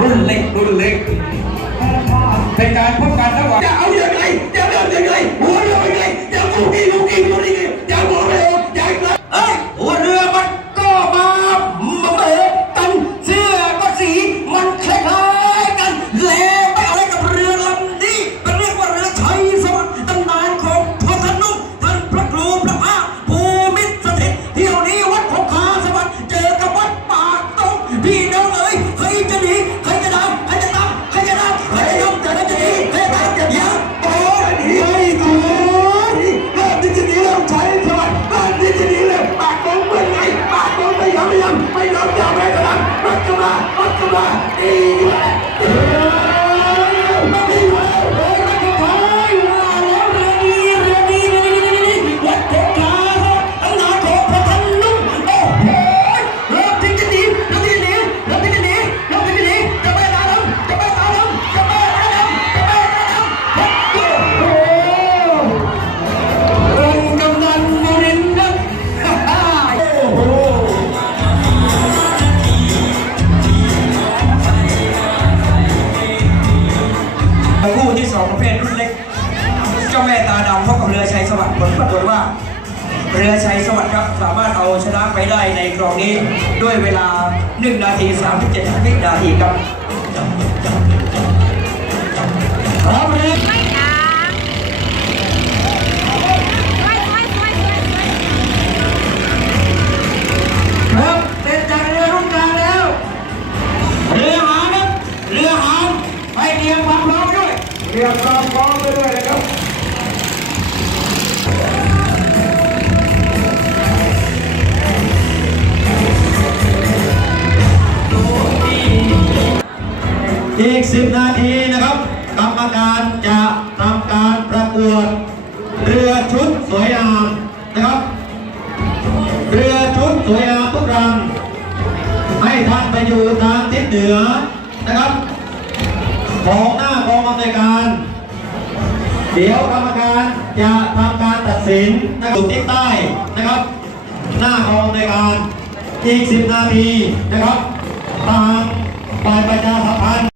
รุ่นเล็กเป็นการพบกันระหว่างจะเอาอย่างไรจะเดินยังไงหัวเรือยังไงจะลูกกิ้งจะหัวเรือจะหัวเรือมันก็มาเหมือนกันเสื้อก็สีมันคล้ายกันแล้วไปอะไรกับเรือลำนี้เป็นเรียกว่าเรือชัยสวัสดิ์ตำนานของพ่อท่านนุ่มท่านพระครูพระอาภูมิสถิตเที่ยวนี้วัดคงคาสวัสดิ์เจอกับวัดปากตรงพี่น้องเอ๋ยใครจะหนีใครจะดำใครจะตามใครจะดำใครจะยอมจะได้จะหนีใครจะตามจะยับโอ้ยหนีไม่ถูกเริ่มที่จะหนีเริ่มใช้สวัสดิ์เริ่มที่จะหนีเริ่มปากตรงเป็นไงปากตรงไม่ยอมอย่าไม่กระดังรักกันมาดีคู่ที่2ประเภทรุ่นเล็กเจ้าแม่ตาดำพบกับเรือชัยสวัสดิ์ผลปรากฏว่าเรือชัยสวัสดิ์ครับสามารถเอาชนะไปได้ในกรองนี้ด้วยเวลา1 นาที 37 วินาทีครับพร้อมเลยครับเป็นจากเรือรุ่นกลางแล้วเรือหางครับเรือหางไปเตรียมความพร้อมด้วยเตรียมความพร้อมไปด้วยนะครับอีก10 นาทีนะครับกรรมการจะทำการประกวดเรือชุดสวยงามนะครับเรือชุดสวยงามทุกลำให้ท่านไปอยู่ทางทิศเหนือนะครับของหน้ากองอำนวยการเดี๋ยวกรรมการจะทำการตัดสินนะครับทิศใต้นะครับหน้ากองอำนวยการอีก10 นาทีนะครับทางฝ่ายประชาสัมพันธ์